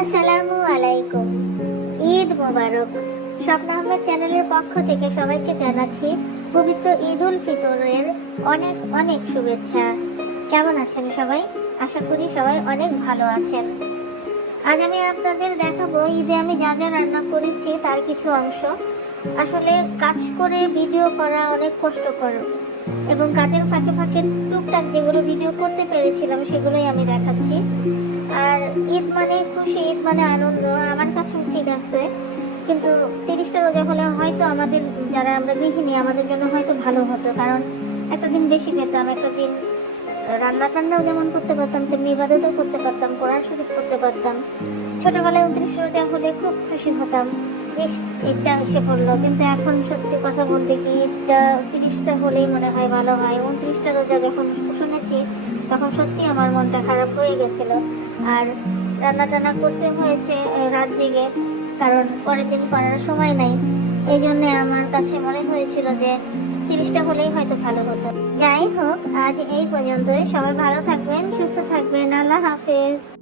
আসসালামু আলাইকুম। ঈদ মোবারক। স্বপ্ন আহমেদ চ্যানেলের পক্ষ থেকে সবাইকে জানাচ্ছি পবিত্র ঈদ উল ফিতরের অনেক অনেক শুভেচ্ছা। কেমন আছেন সবাই? আশা করি সবাই অনেক ভালো আছেন। আজ আমি আপনাদের দেখাবো ঈদে আমি যা যা রান্না করেছি তার কিছু অংশ। আসলে কাজ করে ভিডিও করা অনেক কষ্টকর। এবং কাজের ফাঁকে ফাঁকে টুকটাক যেগুলো ভিডিও করতে পেরেছিলাম সেগুলোই আমি দেখাচ্ছি। আর ঈদ মানে খুশি, ঈদ মানে আনন্দ, আমার কাছেও ঠিক আছে। কিন্তু তিরিশটা রোজা হলে হয়তো আমাদের, যারা আমরা গৃহিণী, আমাদের জন্য হয়তো ভালো হতো। কারণ একটা দিন বেশি পেতাম, একটা দিন রান্না টান্নাও যেমন করতে পারতাম, তেমনি ইবাদতও করতে পারতাম কোরআন শরীফ করতে পারতাম। ছোটবেলায় উনত্রিশ রোজা হলে খুব খুশি হতাম। যে ঈদটা এসে পড়ল। কিন্তু এখন সত্যি কথা বলতে কি ঈদটা তিরিশটা হলেই মনে হয় ভালো হয়। উনত্রিশটা রোজা যখন শুনেছি, তখন সত্যি আমার মনটা খারাপ হয়ে গেছিল। আর রান্না টান্না করতে হয়েছে রাত জেগে, কারণ পরের দিন করার সময় নাই। এই জন্য আমার কাছে মনে হয়েছিল যে, তিরিশটা হলেই হয়তো ভালো হতো। যাই হোক, আজ এই পর্যন্তই। সবাই ভালো থাকবেন, সুস্থ থাকবেন। আল্লাহ হাফেজ।